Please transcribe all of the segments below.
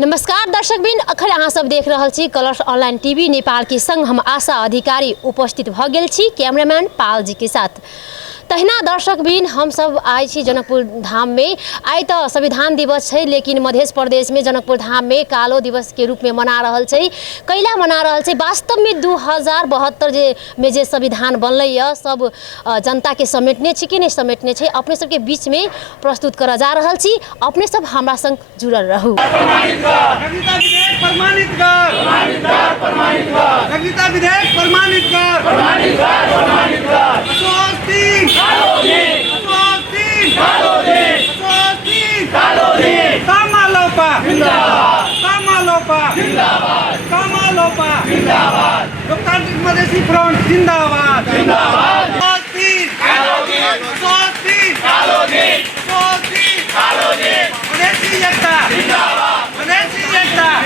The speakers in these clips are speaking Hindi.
नमस्कार दर्शकबिन, अखर अहाँ सब देख रहल छी कलर्स ऑनलाइन टीवी नेपाल के संग हम आशा अधिकारी उपस्थित भ गेल छी कैमरामैन पाल जी के साथ। तहिना दर्शकबिन हम सब आए छी जनकपुर धाम में। आइ तो संविधान दिवस है, लेकिन मध्य प्रदेश में जनकपुर धाम में कालो दिवस के रूप में मना रहल छै। कैला मना रहल छै? वास्तव में 2072 में जे संविधान बनलै है सब जनता के समेटने छी कि नहीं समेटने छै, अपने सब के बीच में प्रस्तुत करा जा रहल छी। अपने सब हमरा संग जुड़ल रहू। लोकतांत्रिक मधेसी फ्रंट जिंदाबाद मधेसी एकता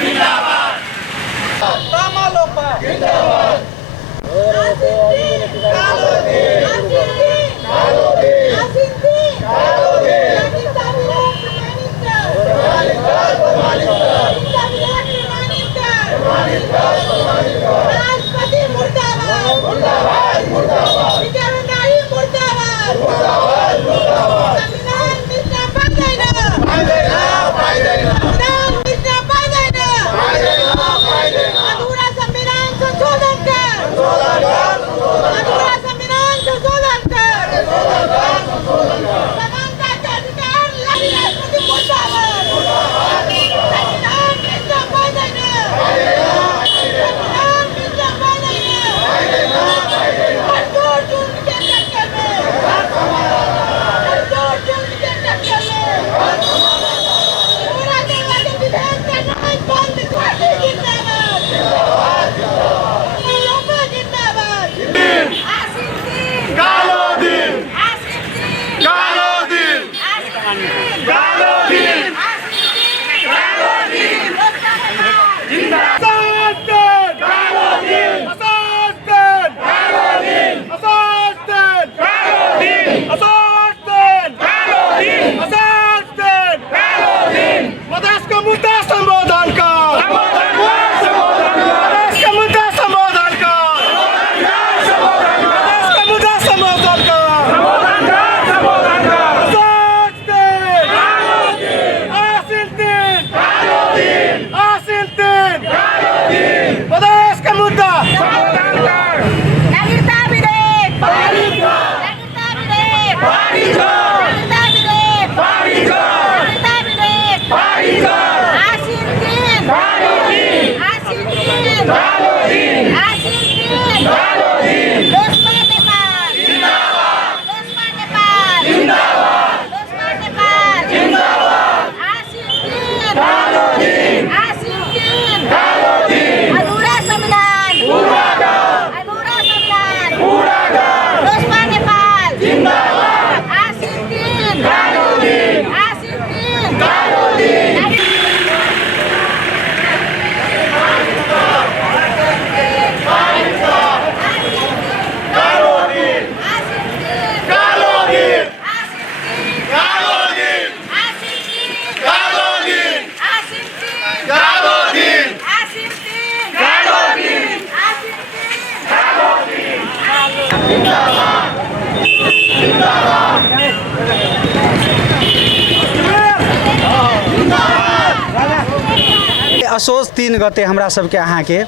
असोज 3 गते हमरा सबके अहाँ के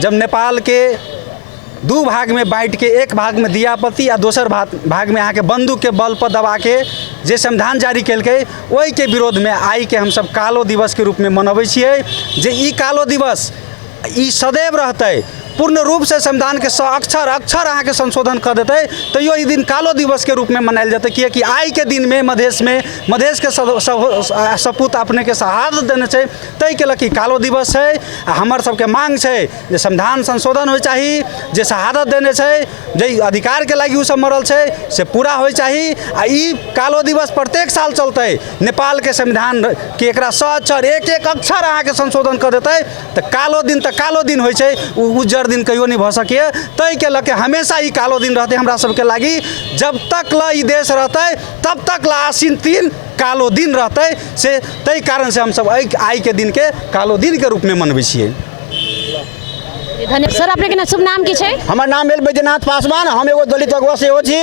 जब नेपाल के 2 भाग में बांट के एक भाग में दियापति आ दोसर भाग में अहाँ के बंदूक के बल पर दबा के जे संविधान जारी केलकै, ओहि के विरोध में आई के हम सब कालो दिवस के रूप में मनबै छियै। जे ई कालो दिवस ई सदैव रहतै, पूर्ण रूप से संविधान के अक्षर अहाँ के संशोधन कर देते, तैयो ई दिन कालो दिवस के रूप में मनायल जाते। कि आई के दिन में मधेश के सपूत अपने के शहादत देने छै, तै के लकी कालो दिवस है। हमर सबके मांग छै जे संविधान संशोधन हो चाहिए, जे शहादत देने छै, जे अधिकार के लगी उ सब मरल छै से पूरा हो चाहिए। आ ई कालो दिवस प्रत्येक साल चलते। नेपाल के संविधान के एकरा अक्षर एक अक्षर अहाँ के संशोधन कर देते, तो कालो दिन हो छै। उज्जर दिन कहियो नहीं भ सके। तै के लके हमेशा ई कालो दिन रहते हमरा सबके लागी। जब तक ला ई देश रहते तब तक ला आसिन 3 कालो दिन रहते से तै कारण से हम सब आई के दिन के कालो दिन के रूप में मनबै छियै। धन्यवाद सर। अपने के शुभ नाम की छै? हमार नाम भेल बैद्यनाथ पासवान। हम एगो दलित अगुवा सेहो छी।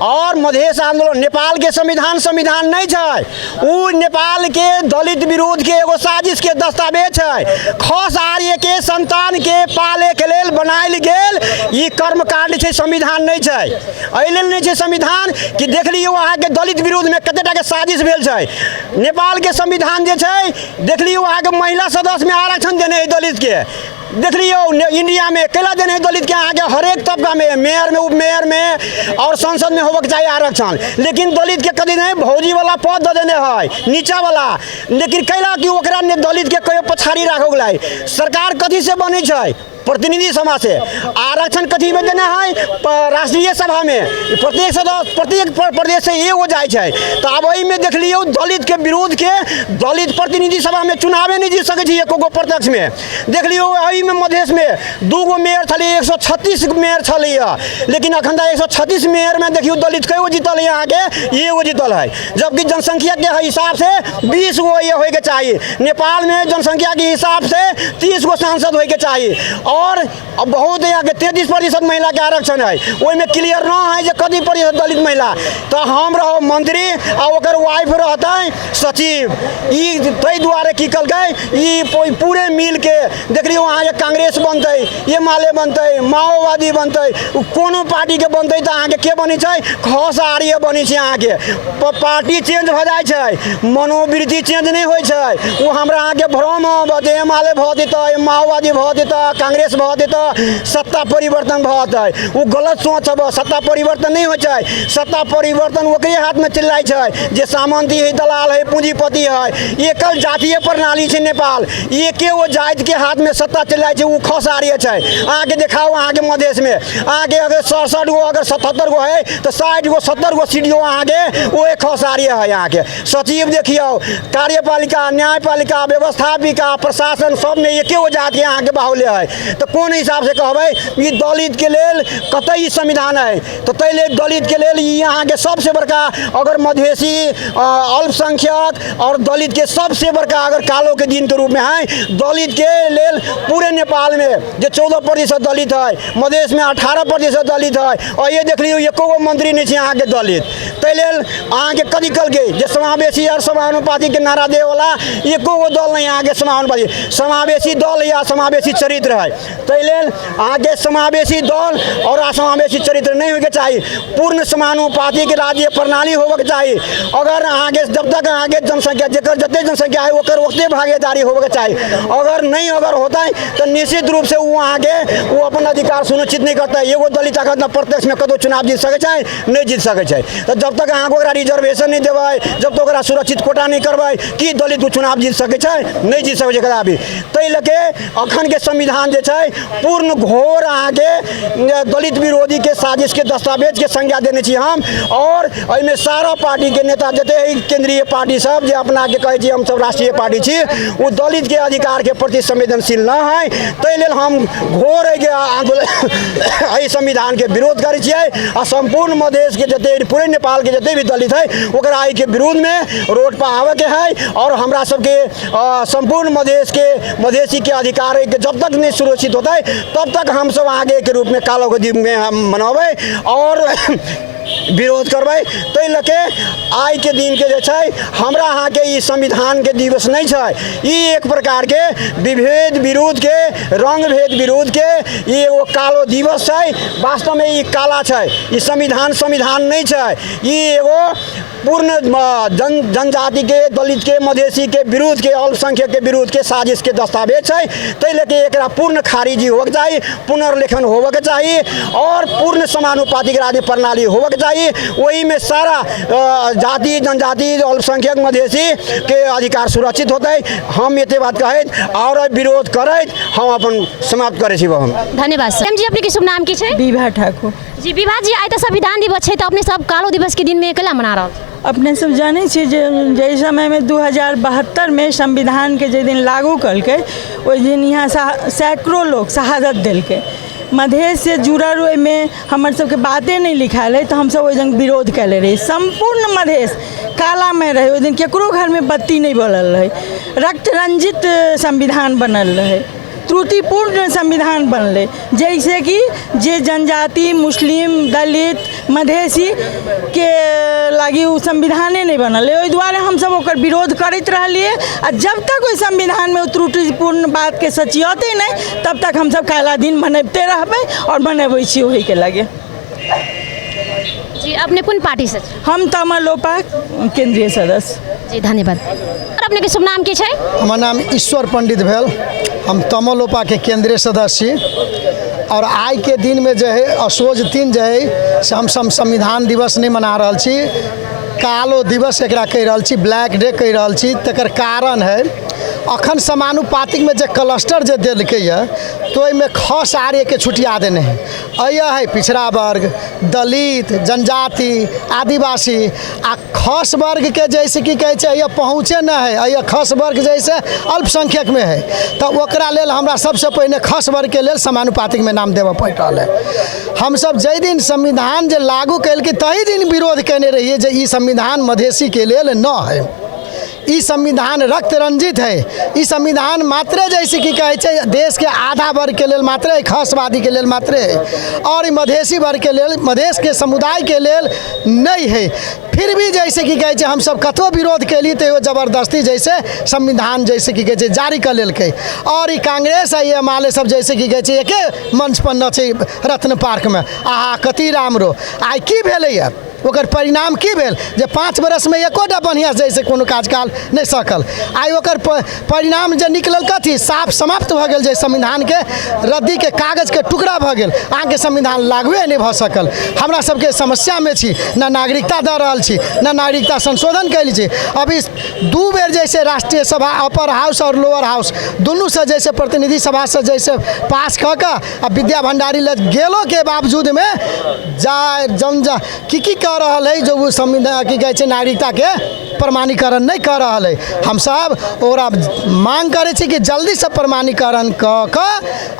और मधेश आंदोलन नेपाल के संविधान नहीं छै, उ नेपाल के दलित विरोध के एगो साजिश के दस्तावेज छै। खस आर्य के संतान के पाले के लेल बनायल गेल ई कर्मकांड छै, संविधान नहीं छै। एहि लेल नहीं छै संविधान कि देख लियौ अहाँ के दलित विरोध में कतेटा के साजिश भेल छै। नेपाल के संविधान जे छै देख लियौ अहाँ के महिला सदस्य में आरक्षण देने है दलित के। देख लियो इंडिया में कैला देने दलित के अहाँ के हरेक तबका में, मेयर में, उप मेयर में और संसद में होबक चाहिए आरक्षण। लेकिन दलित के कभी नहीं भौजी वाला पद दे देने है नीचा वाला। लेकिन कैला कि ओकरा ने दलित के कहियो पछाड़ी राखो गेलै। सरकार कथी से बनी छै? प्रतिनिधि सभा से। आरक्षण कथी में देना है? राष्ट्रीय सभा में। प्रत्येक सदस्य प्रत्येक प्रदेश से एगो जाए छै। तो अब एहि में देख लियो दलित के विरोध के दलित प्रतिनिधि सभा में चुनावे नहीं जीत सके एको गो प्रत्यक्ष में। देख लियो एहि में मधेश में 2 गो मेयर छलै, 136 मेयर छलै। लेकिन अखन 136 मेयर में देखियो दलित कई गो जीतल है? यहाँ के एगो जीतल है। जबकि जनसंख्या के हिसाब से 20 गो ये होके चाहिए। नेपाल में जनसंख्या के हिसाब से 30 गो सांसद होके चाहिए। और अब बहुत यहाँ के 33% महिला के आरक्षण है। ओहि में क्लियर ना है जे कति प्रतिशत दलित महिला। तो हम रहो मंत्री आ ओकर वाइफ रहते सचिव। ई ताहि दुआरे की कलकै ई पूरे मिल के देख लियो अहाँ के कांग्रेस बनते, ये माले बनते, माओवादी बनते, कोनो पार्टी के बनते तो अहाँ के बनी छै? खस आर्य बनी छै। अहाँ के पार्टी चेंज भ जाय छै, मनोवृत्ति चेंज नहीं होइ छै। वो हमरा अहाँ के भ्रम बते माले भ देतै, माओवादी भ देतै, कांग्रेस भ देतै, सत्ता परिवर्तन भ जेतै। वो गलत सोच है। सत्ता परिवर्तन नहीं हो छै। सत्ता परिवर्तन ओकरे हाथ में चल जाए छै जे सामंती है, दलाल है, पूंजीपति है। एकल जातीय प्रणाली छै नेपाल। एके गो जाति के हाथ में सत्ता चल जाए छै। वो खस आर्य छै। अहाँ के देखाओ अहाँ के मधेश में अहाँ के अगर 67 गो अगर 77 गो है तो 60 गो 70 गो सीट जो अहाँ के वो एक खस आर्य है। यहाँ के सचिव देखियो, कार्यपालिका, न्यायपालिका, व्यवस्थापिका, प्रशासन सब में एके गो जाति के अहाँ के बाहुल्य है। तो कौन हिसाब से कहबै ई दलित के लेल कतई संविधान है? तो तैले दलित के लेल यहाँ के सबसे बड़का अगर मधेसी अल्पसंख्यक और दलित के सबसे बड़का अगर कालो के दिन के रूप में है दलित के लेल पूरे नेपाल में जो 14% दलित है, मधेश में 18% दलित है। और ये देख लियो एको गो मंत्री नहीं यहाँ के दलित। तै लेल अहाँ के कथी कल के जे समावेशी और समानुपाती के नारा दे वाला एको गो दल नहीं यहाँ के समानुपाती। समावेशी दल या समावेशी चरित्र है। तै लेल अहाँ के समावेशी दल और असमावेशी चरित्र नहीं होके चाहिए। पूर्ण समानुपाती के राज्य प्रणाली होबक चाहिए। अगर अहाँ के जब तक अहाँ के जनसंख्या जकर जते जनसंख्या है ओकर ओते भागीदारी होबक चाहिए। अगर नहीं अगर होता है तो निश्चित रूप से वो अहाँ के वो अपन अधिकार सुनिश्चित नहीं करता है। एगो दलित अगर प्रत्यक्ष में कतौ चुनाव जीत सके छै? नहीं जीत सके छै। तो जब तक अहाँ ओकरा रिजर्वेशन नहीं देबै, जब तक ओकरा सुरक्षित कोटा नहीं करबै, कि दलित चुनाव जीत सके छै? नहीं जीत सके छै कदापि। तै लके अखन के संविधान जे छै पूर्ण घोर अहाँ के दलित विरोधी के साजिश के दस्तावेज के संज्ञा देने छी हम। और एहिमे सारा पार्टी के नेता जते केंद्रीय पार्टी सब जे अपना के कहै छी हम सब राष्ट्रीय पार्टी छी वो दलित के अधिकार के प्रति संवेदनशील न है। तै लेल हम घोर आंदोलन एहि संविधान के विरोध करै छियै। आ संपूर्ण मधेश के जते पूरे नेपाल के जते भी दलित है ओकरा एहि के विरोध में रोड पर आवे के है। और हमरा सबके संपूर्ण मधेश के मधेसी के अधिकार के जब तक नहीं सुरक्षित होता है तब तक हम सब आगे के रूप में कालो के दिन में हम मनावे और विरोध करबै। तै लके आइ के दिन के जे छै हमरा अहाँ के ई संविधान के दिवस नहीं छै। ई एक प्रकार के विभेद विरोध के रंग भेद विरोध के ई एगो कालो दिवस छै। वास्तव में ई काला छै। ई संविधान नहीं छै। ई एगो पूर्ण जनजाति के दलित के मधेसी के विरोध के अल्पसंख्यक के विरोध के साजिश के दस्तावेज है। तै लेके एकरा पूर्ण खारिजी होबक चाहिए, पुनर्लेखन होबक चाहिए और पूर्ण समानुपातिक राज्य प्रणाली होबक चाहिए। वही में सारा जाति जनजाति अल्पसंख्यक मधेसी के अधिकार सुरक्षित होते। हम एते बात कहैत और विरोध करैत हम अपन समाप्त करे छी। धन्यवाद सर। जी अपने के शुभ नाम की छै? विभा ठाकुर। जी विभा जी आइ तो संविधान दिवस है तो अपने सब कालो दिवस के दिन में केला मना रहल? अपने सब जाने छी जे समय में 2072 में संविधान के जे दिन लागू कलकै ओहि दिन यहाँ सैकड़ों लोग शहादत दिलकै। मधेश से जुड़ल में हमर सबके बातें नहीं लिखायल है तो हम सब ओहि दिन विरोध कैले रही। संपूर्ण मधेश काला में रहे, ओहि दिन केकरो घर में बत्ती नहीं बरल रहे, रक्त रंजित संविधान बनल रहे, त्रुटिपूर्ण संविधान बनले, जैसे कि जे जनजाति मुस्लिम दलित मधेसी के लागी उ संविधाने नहीं बनल है। ओहि दुआरे हम सब ओकर विरोध करते रहलिए आ जब तक ओहि संविधान में त्रुटिपूर्ण बात के सचियते नहीं तब तक हम सब काला दिन मनबते रहबै और मनबै छी ओही के लगे। जी अपने कौन पार्टी से? हम तमलोपा केंद्रीय सदस्य। जी धन्यवाद। और अपने के शुभ नाम की छै? हमार नाम ईश्वर पंडित भेल, हम तमलोपा के केंद्रीय सदस्य छी। और आज के दिन में जो है असोज 3 जो है से हम संविधान दिवस नहीं मना रहा छी, कालो दिवस एकरा कह रहा छी, ब्लैक डे कह रहा छी। तकर कारण है अखन समानुपातिक में जो क्लस्टर जो दिल्क तो में खस आर्य के छुटिया देने हैं। है पिछड़ा वर्ग, दलित, जनजाति, आदिवासी आ खस वर्ग के जैसे कि कहे पहुँचे न है, खस वर्ग जैसे अल्पसंख्यक में है तो ओकरा लेल हमरा सबसे पहले खस वर्ग के लेल समानुपातिक में नाम देव पड़ रहा है। हम सब जै दिन संविधान जो लागू कैल के तही दिन विरोध कैने रहिए जे ई संविधान मधेसी के लेल न है, ई संविधान रक्त रंजित है, ई संविधान मात्र जैसे कि कहे देश के आधा वर्ग के लेल मात्र है, खसवादी के लेल मात्र है और मधेसी वर्ग के लेल मधेश के समुदाय के लेल नहीं है। फिर भी जैसे कि कहे हम सब कतो विरोध कैली तो जबरदस्ती जैसे संविधान जैसे कि कहे जारी कर लेलकै और ई कांग्रेस आ माले सब जैसे कि कहे एके मंच पर नचे रत्न पार्क में। आहा कति रामरो आई की भेलै ओकर परिणाम की भेल जे 5 बरस में एकोटा बढ़िया जैसे कोनो काजकाल नहीं सकल। आई ओकर परिणाम जे निकलल कथी साफ समाप्त भ गेल, जे संविधान के रद्दी के कागज के टुकड़ा भ गेल, अहाँ के संविधान लागुए नहीं भ सकल। हमरा सबके समस्या में छी, ना नागरिकता द रहल छी, ना नागरिकता संशोधन कैल छी। अभी 2 बेर जैसे राष्ट्रीय सभा अपर हाउस और लोअर हाउस दुनू से जैसे प्रतिनिधि सभा से जैसे पास क के विद्या भंडारी ले गेलो के बावजूद में जा की कर रहा है जो वो संविधान की कहे नागरिकता के प्रमाणीकरण नहीं कर रहा है। हम सब ओरा मांग करे छी कि जल्दी से प्रमाणीकरण क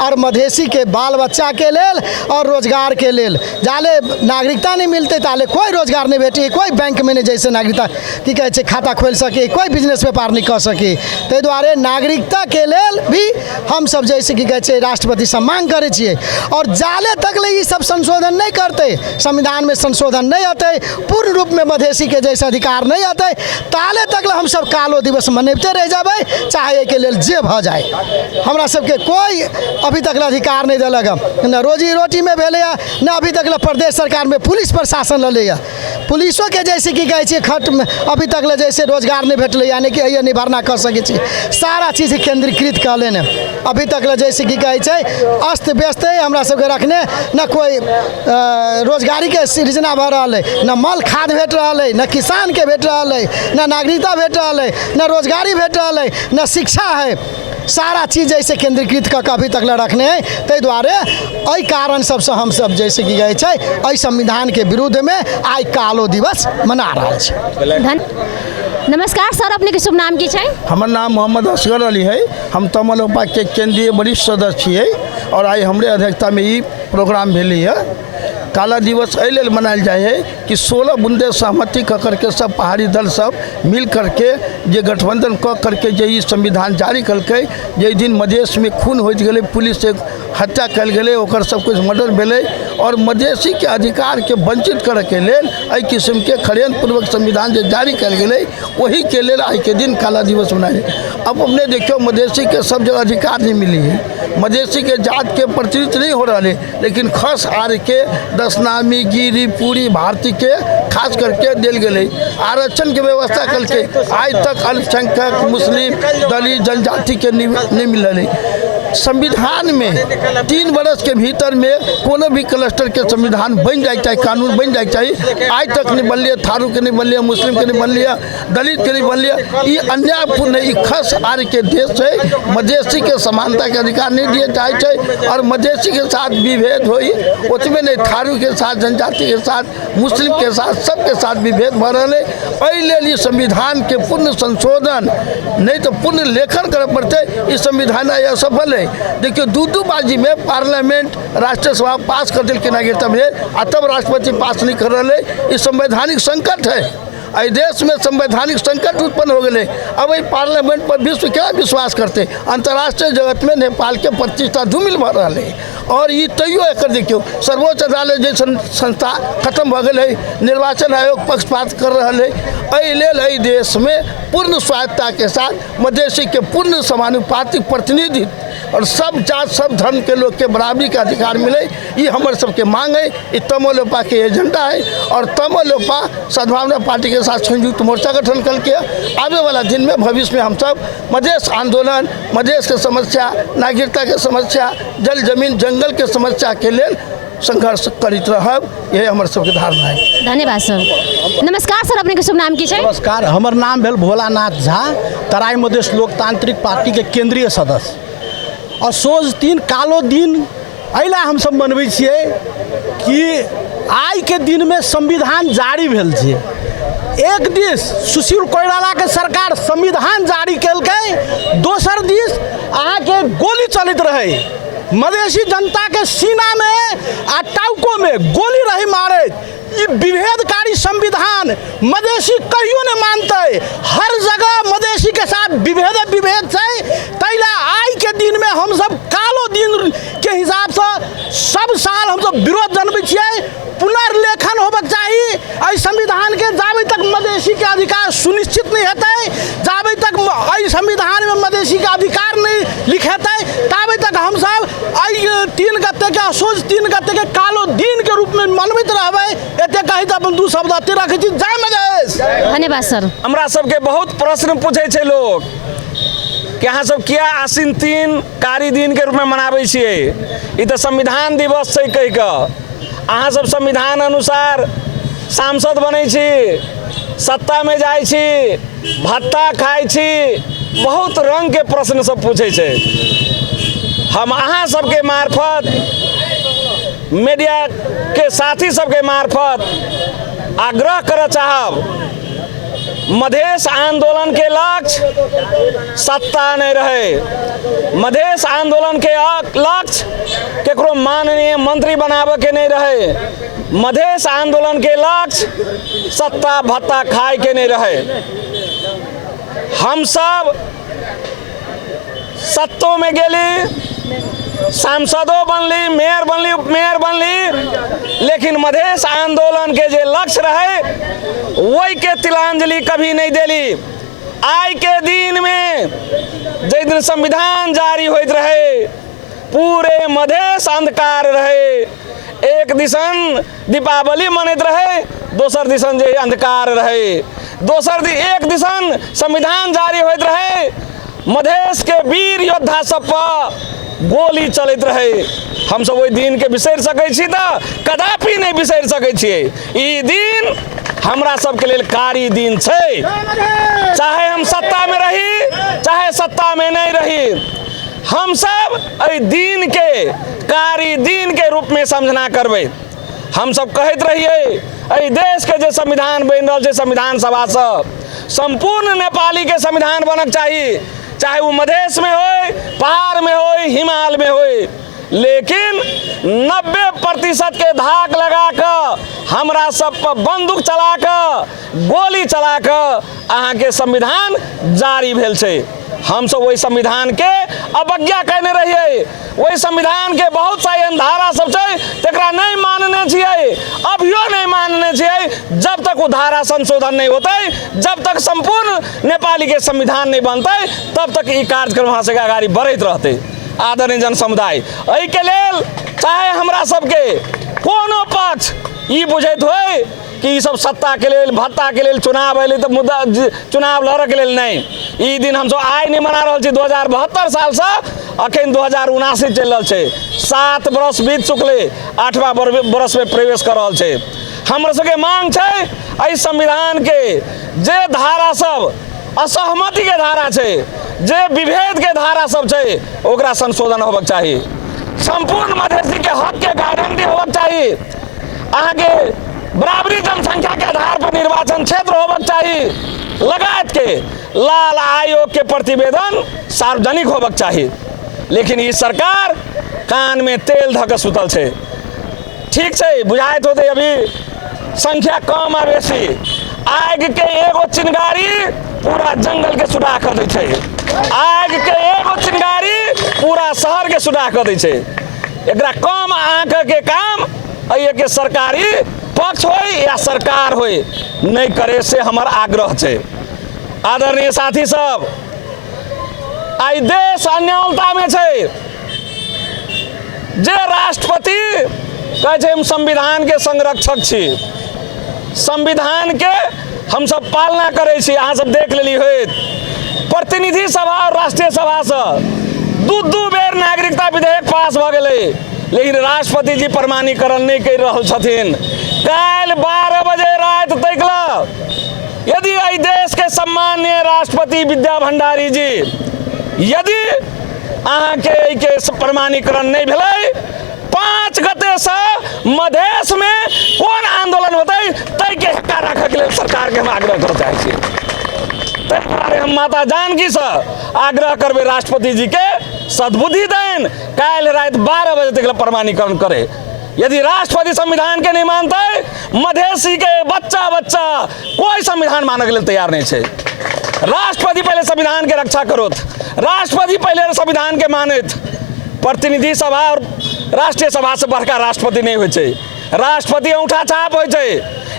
और मधेसी के बाल बच्चा के लेल और रोजगार के लेल जाले नागरिकता नहीं मिलते ताले कोई रोजगार नहीं भेटे, कोई बैंक में नहीं जैसे नागरिकता की कहे खाता खोल सके, कोई बिजनेस व्यापार नहीं कर सके। ते द्वारे नागरिकता के लेल भी हम सब जैसे कि कहे राष्ट्रपति से मांग करे छिए और जाले तक ले ये सब संशोधन नहीं करते, संविधान में संशोधन नहीं आते, पूर्ण रूप में मधेसी के जैसे अधिकार नहीं आते, ताले तक हम सब कालो दिवस मनबते रह जाए, चाहे के लेल जे भ जाए। हमरा सबके कोई अभी तक अधिकार नहीं दिलक, न रोजी रोटी में भेले न अभी तक प्रदेश सरकार में पुलिस प्रशासन लले, पुलिसों के जैसे कि कहे खट में अभी तक जैसे रोजगार नहीं भेटल, यानी कि ये नहीं भरना कर सके, सारा चीज केंद्रीकृत कर लेने अभी तक जैसे कि कहे अस्त व्यस्त हमरा सबके रखने, न कोई रोजगारी के सृजना भ रहा है, न मल खाद भेट रहा है, न किसान के भेट रहा है, न नागरिकता भेट रहा है, न रोजगारी भेट रहा है, न शिक्षा है, सारा चीज जैसे केंद्रीकृत कर अभी तक रखने हैं। ते द्वारे एहि कारण सबसे हम सब जैसे कि कहे संविधान के विरुद्ध में आज कालो दिवस मना रहा है। नमस्कार सर, अपने के शुभ नाम की छै? हमार नाम मोहम्मद असगर अली है, हम तमलोपा के केंद्रीय वरिष्ठ सदस्य छियै और आई हमरे अध्यक्षता में ये प्रोग्राम भेली है। काला दिवस एहि लेल मनायल जाए है कि 16 बूंदे सहमति क करके सब पहाड़ी दल सब मिल करके जे गठबंधन क करके जे ई संविधान जारी कलकै, जे दिन मधेश में खून होइत गेलै, पुलिस से हत्या कल गेलै, ओकर सब कुछ मर्डर भेलै और मधेसी के अधिकार के वंचित करे के लेल एहि किस्म के षड्यंत्र पूर्वक संविधान जे जारी कल गेलै वही के लेल आज के दिन काला दिवस मनाए। अब अपने देखियो मधेसी के सब जगह अधिकार नहीं मिली है, मधेसी के जात के प्रतिनिधित्व नहीं हो रहा है, लेकिन खस आर के दशनामी गिरी पूरी भारती के खास करके दिल गए आरक्षण के व्यवस्था कल के आज तक अल्पसंख्यक मुस्लिम दलित जनजाति के नहीं मिल रही। संविधान में 3 वर्ष के भीतर में कोनो भी क्लस्टर के संविधान बन जाए चाहिए, कानून बन जाए चाहिए, आज तक नहीं बन लिया, थारू के नहीं बन लिया, मुस्लिम के नहीं बन लिया, दलित के नहीं बन लिया। ये अन्यायपूर्ण है, खस आर के देश है, मधेसी के समानता के अधिकार नहीं दिए जाए और मधेसी के साथ विभेद हो उसमें नहीं, थारू के साथ, जनजाति के साथ, मुस्लिम के साथ, सबके साथ विभेद भ रहा है। एहि संविधान के पूर्ण संशोधन नहीं तो पूर्ण लेखन करे पड़ते, इस संविधान असफल है। है। देखियो दू बाजी में पार्लियामेंट राष्ट्रीय सभा पास कर दिल के नागरिकता विधेयक आ तब राष्ट्रपति पास नहीं कर रहे। ये संवैधानिक संकट है। अ देश में संवैधानिक संकट उत्पन्न हो गए। अब ये पार्लियामेंट पर विश्व क्या विश्वास करते। अंतर्राष्ट्रीय जगत में नेपाल के प्रतिष्ठा धूमिल भर रहा है। और ये तैयो एक देखियो सर्वोच्च अदालत जैसे संस्था खत्म हो गए। निर्वाचन आयोग पक्षपात कर रहा है। देश में पूर्ण स्वायत्ता के साथ मधेसी के पूर्ण समानुपातिक प्रतिनिधित्व और सब जात सब धर्म के लोग के बराबरी का अधिकार मिले, ये हमारे सबके मांग है। ये तमोलोपा के एजेंडा है। और तमोलोपा सद्भावना पार्टी के साथ संयुक्त मोर्चा गठन करके आने वाला दिन में भविष्य में हम सब मधेश आंदोलन, मधेश के समस्या, नागरिकता के समस्या, जल जमीन जंगल के समस्या के लिए संघर्ष करित रहब। यही हमारे सबके धारणा है। धन्यवाद सर। नमस्कार सर, अपने के शुभ नाम की छै? नमस्कार, हमर नाम भेल भोलानाथ झा, तराई मधेश लोकतांत्रिक पार्टी के केंद्रीय सदस्य। और सोझ दिन कालो दिन अला हम सब मनबै छियै कि आइ के दिन में संविधान जारी भेल छै। एक दिस सुशील कोइराला के सरकार संविधान जारी केलकै, दोसर दिस अहाँ के गोली चलत रहे। मधेसी जनता के सीना में आ टाउको में गोली रही मारत। ये विभेदकारी संविधान मधेसी कहियो नहीं मानते। हर जगह मधेसी के साथ विभेद छै। तैला आई के दिन में हम सब कालो दिन के हिसाब से सब साल हम सब विरोध जनबै छियै। पुनर्लेखन होबक चाहिए। एहि संविधान के जाबे तक मधेसी के अधिकार सुनिश्चित नहीं हेतै, जाबे तक एहि संविधान में मधेसी के अधिकार नहीं लिखेतै, ताबे तक हम सब 3 गते के सोझ 3 गते के कालो दिन के रूप में मनबैत रहबै। एते कहि त अपन 2 शब्द अते रखै छी। जय मधेश। धन्यवाद सर। हमरा सबके बहुत प्रश्न पूछे छे लोग कि अहाँ सब किया आसिन 3 कारी दिन के रूप में मनाबै छियै। ई तो संविधान दिवस छै कहि कऽ अहाँ सब संविधान अनुसार सांसद बनै छी, सत्ता में जाइ छी, भत्ता खाइ छी, बहुत रंग के प्रश्न सब पूछे छे। हम अहाँ सबके मार्फत, मीडिया के साथी सबके मार्फत आग्रह कर चाहब, मधेश आंदोलन के लक्ष्य सत्ता नहीं रहे। मधेश आंदोलन के लक्ष्य केकरो माननीय मंत्री बनावे के नहीं रहे। मधेश आंदोलन के लक्ष्य सत्ता भत्ता खाए के नहीं रहे। हम सब सत्तों में गेली, सांसदों बनली, मेयर बनली, लेकिन मधेश आंदोलन के जे लक्ष्य रहे वही के तिलांजलि कभी नहीं देली। आज के दिन में जे दिन संविधान जारी होइत रहे पूरे मधेश अंधकार रहे। एक दिसन दीपावली मनैत रहे, दोसर दिसन जे अंधकार रहे। एक दिसन संविधान जारी होइत रहे, मधेश के वीर योद्धा सब पर गोली चलत रहे। हम सब वही दिन के बिसर सकै छी त कदापि नहीं बिसर सकै छियै। ई दिन हमरा सबके लेल कारी दिन छै। चाहे हम सत्ता में रही, चाहे सत्ता में नहीं रही, हम सब एहि दिन के कारी दिन के रूप में समझना करबै। हम सब कहत रहिए एहि देश के जे संविधान बन रहल छै, संविधान सभा से संपूर्ण नेपाली के संविधान बनक चाहिए, चाहे वो मधेश में हो, पहाड़ में हो, हिमालय में हो। लेकिन 90% के धाक लगा कर हमरा सब पर बंदूक चला कर, गोली चला कर अहाँ के संविधान जारी भेल छै। हम सब वही संविधान के अवज्ञा करने रहिए। वही संविधान के बहुत सारे धारा सब छै तकरा नहीं मानने छिए, अभियो नहीं मानने छिए। जब तक वो धारा संशोधन नहीं होते, जब तक संपूर्ण नेपाली के संविधान नहीं बनते, तब तक ये कार्यक्रम वहाँ से आगाड़ी बढ़त रहते। आदरणीय जन समुदाय, एहि के लेल चाहे हमरा सबके कोनो पक्ष ई बुझैत होय कि ई सब सत्ता के लेल, भत्ता के लेल चुनाव अयलै तो मुद्दा चुनाव लड़े के लेल नहीं। ई दिन हम सब आइ नहीं मना रहल छी। 2072 साल से अखन 2079 चल रहल छै। 7 बरस बीत चुकले, 8वां बरस में प्रवेश कर रहल छै। हमरा सबके मांग छै एहि संविधान के जे धारा सब असहमति के धारा छै, जे विभेद के धारा सब छै, ओकरा संशोधन होबक चाहिए। संपूर्ण मधेसी के हक के गारंटी होबक चाहिए। अहाँ के बराबरी जनसंख्या के आधार पर निर्वाचन क्षेत्र होबक चाहिए। लगायत के लाल आयोग के प्रतिवेदन सार्वजनिक होबक चाहिए। लेकिन ई सरकार कान में तेल धऽ कऽ सुतल छै। ठीक छै, बुझाइत होते अभी संख्या कम आ बेसी, आग के एगो चिंगारी पूरा जंगल के सुराह कर दै छै, आग के एगो चिंगारी पूरा शहर के सुराह कर दै छै। एकरा कम आंक के काम अइए के सरकारी पक्ष हो या सरकार हो नहीं करे से हमार आग्रह छै। आदरणीय साथी सब, आई देश अन्योलता में छै। जे राष्ट्रपति कहे छै हम संविधान के संरक्षक छी, संविधान के हम सब पालना करे छी। अहाँ सब देख लेली होइत प्रतिनिधि सभा और राष्ट्रीय सभा से दू बेर नागरिकता विधेयक पास भ गेलै, लेकिन राष्ट्रपति जी प्रमाणीकरण नहीं कर रहल छथिन। काल्हि 12 बजे रात तक यदि एहि देश के सम्माननीय राष्ट्रपति विद्या भंडारी जी यदि अहाँ के प्रमाणीकरण नहीं भेलै, 5 गते से मधेश में कोन आंदोलन होते तै के हक्का रखे के लिए सरकार के हम आग्रह कर चाहे छी। तै दुआरे हम माता जानकी से आग्रह करबे राष्ट्रपति जी के सद्बुद्धि देन, काल्हि रात 12 बजे तक प्रमाणीकरण करे। यदि राष्ट्रपति संविधान के नहीं मानते, मधेसी के बच्चा कोई संविधान मानने के लिए तैयार नहीं है। राष्ट्रपति पहले संविधान के रक्षा करोत, राष्ट्रपति पहले संविधान के मानित। प्रतिनिधि सभा और राष्ट्रीय सभा से बड़का राष्ट्रपति नहीं होय छै। राष्ट्रपति अंगूठा छाप होय छै,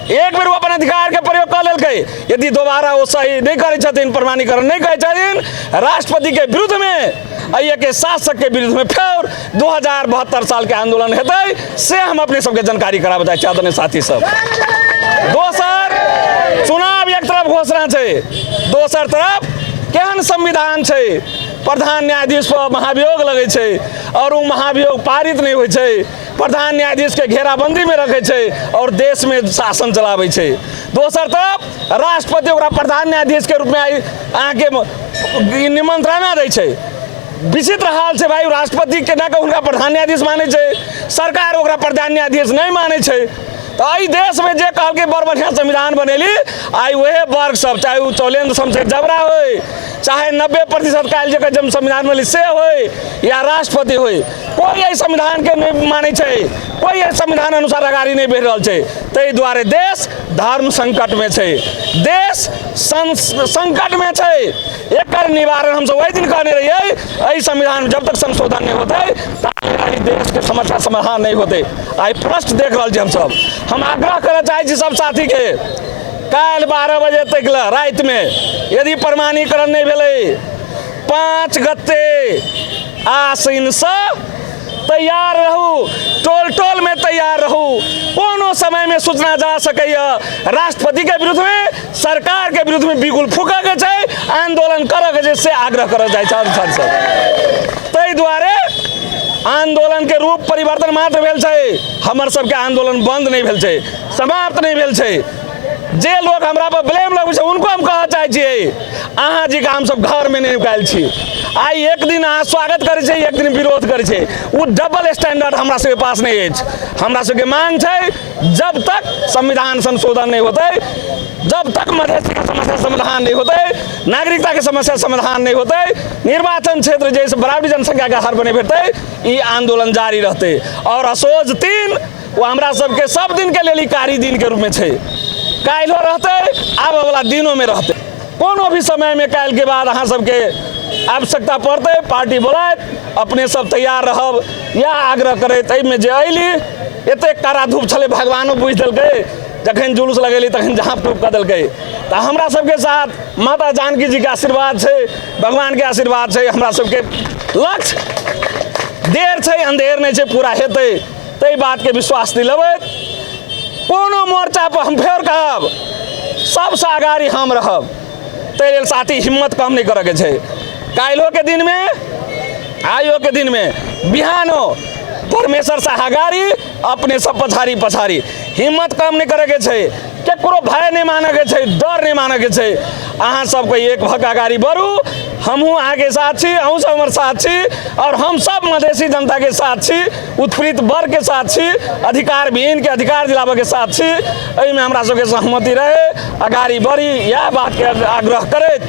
एक बेर वो अपन अधिकार के प्रयोग कर लेलकै। यदि दोबारा वो सही नहीं करे छथिन, प्रमाणीकरण नहीं करे छथिन, राष्ट्रपति के विरुद्ध में आइए के शासक के विरुद्ध में फिर 2072 साल के आंदोलन हेतै, से हम अपने सबके जानकारी कराबे चाहै छी। आदरणीय साथी सब, दोसर चुनाव एक तरफ घोषणा छै, दोसर तरफ केहन संविधान छै। प्रधान न्यायाधीश पर महाभियोग लगे छै और वो महाभियोग पारित नहीं होय छै। प्रधान न्यायाधीश के घेराबंदी में रखे छै और देश में शासन चलावे छै। दोसर तरफ राष्ट्रपति ओकरा प्रधान न्यायाधीश के रूप में अहाँ के निमंत्रणा दै छै। विचित्र हाल छै भाई, राष्ट्रपति के ना उनका प्रधान न्यायाधीश माने छै, सरकार ओकरा प्रधान न्यायाधीश नहीं माने छै। तो आई देश में जे कहल के बड़ बढ़िया संविधान बनेली, आई वह वर्ग सब, चाहे वो चौलेन्द्र शमशेर जबरा हो, चाहे 90% काल जगह जब संविधान में से हो या राष्ट्रपति हो, कोई यही संविधान के नहीं माने छै, कोई यही संविधान अनुसार अगाड़ी नहीं बढ़ रहा छै। तै दुआरे देश धर्म संकट में छै, देश संकट में छै। एकर निवारण हम सब वही दिन कहने रहिए, एहि संविधान जब तक संशोधन नहीं होते देश के समस्या समाधान नहीं होते। आई प्रश्न देख रहा हम सब, हम आग्रह करे चाहे सब साथी के, काल्हि 12 बजे तक रात में यदि प्रमाणीकरण नहीं भेलै, 5 गते आसीन से तैयार रहू, टोल में तैयार रहू। कोनो समय में सूचना जा सकैया राष्ट्रपति के विरुद्ध में, सरकार के विरुद्ध में बिगुल फूका के छै, आंदोलन करे के से आग्रह करल जाय छै। तै दुआरे आंदोलन के रूप परिवर्तन मात्र भेल छै, हमर सबके आंदोलन बंद नहीं भेल छै, समाप्त नहीं भेल छै। जे लोग हमरा पर ब्लेम लगबै छै उनको हम कह चाहे छियै, अहाँ जी के हम सब घर में नहीं निकाल छी। आई एक दिन अहाँ स्वागत करे छै, एक दिन विरोध करे छै, वो डबल स्टैंडर्ड हमरा सबके पास नहीं है। हमरा सबके मांग छै, जब तक संविधान संशोधन नहीं होते, जब तक मधेसी के समस्या समाधान नहीं होते, नागरिकता के समस्या समाधान नहीं होते, निर्वाचन क्षेत्र जैसे बराबरी जनसंख्या के आधार पर नहीं भेटते, ये आंदोलन जारी रहते। और असोज 3 वो हमरा सबके सब दिन के लिए कारी दिन के रूप में छै, काल्हि रहते, आब वाला दिनों में रहते। कोनो भी समय में काल्हि के बाद अहाँ सबके आवश्यकता पड़ते, पार्टी बोलात, अपने सब तैयार रहब या आग्रह करैत। एहिमे जे अयली एतेक कड़ा धूप छलै, भगवानो बुझि देलकै, जखन जुलूस लगेली तखन झाँप टूप कऽ देलकै। तऽ हमरा सबके साथ माता जानकी जी के आशीर्वाद छै, भगवान के आशीर्वाद छै। हमरा सबके लक्ष्य देर छै अंधेर नहीं छै, पूरा हेतै, तै बात के विश्वास दिलबैत कोनो मोर्चा पर हम फेर कहब सबसे आगाड़ी हम रहब। तै लेल साथी हिम्मत कम नहीं करे के छै। काल्हिओ के दिन में आइयो के दिन में बिहानो परमेश्वर से आगाड़ी, अपने सब पछाड़ी हिम्मत कम नहीं करे के छै, केकरो भय नहीं माने के छै, डर नहीं माने के छै। अहाँ सबको एक भक आगाड़ी बढ़ू, हमहूँ अहाँके साथ छी, अहूँ सब हमारे साथ छी, और हम सब मधेसी जनता के साथ छी, उत्पीड़ित वर्ग के साथ छी, अधिकार विहीन के अधिकार दिलावे के साथ छी। एहिमे हमरा सबके सहमति रहे, आगाड़ी बढ़ी, यह बात के आग्रह करैत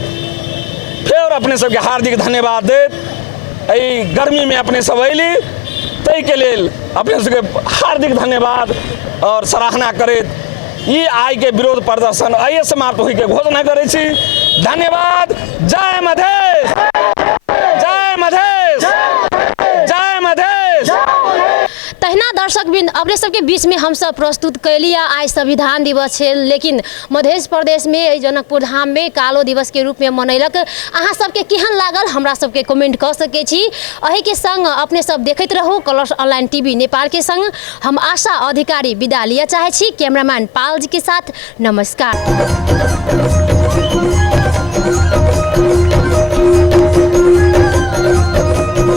फेर अपने सबके हार्दिक धन्यवाद देत गर्मी में अपने सब अली तै के लेल अपने सबके हार्दिक धन्यवाद और सराहना करैत ई आइ के विरोध प्रदर्शन आइए समाप्त होई के घोषणा करै छी। धन्यवाद। जय मधेश, जय मधेश, जय मधेश। तहिना दर्शकबिन अपने सबके बीच में हम सब प्रस्तुत कैली आज संविधान दिवस है, लेकिन मध्य प्रदेश में जनकपुर धाम में कालो दिवस के रूप में मनैलक। अहाँ सबके केहन लागल हमरा सबके कमेंट कर सके छी। अही के संग अपने सब देखते रहू कलर्स ऑनलाइन टीवी नेपाल के संग हम आशा अधिकारी विदा लिया चाहे छी। कैमरामैन पाल जी के साथ नमस्कार।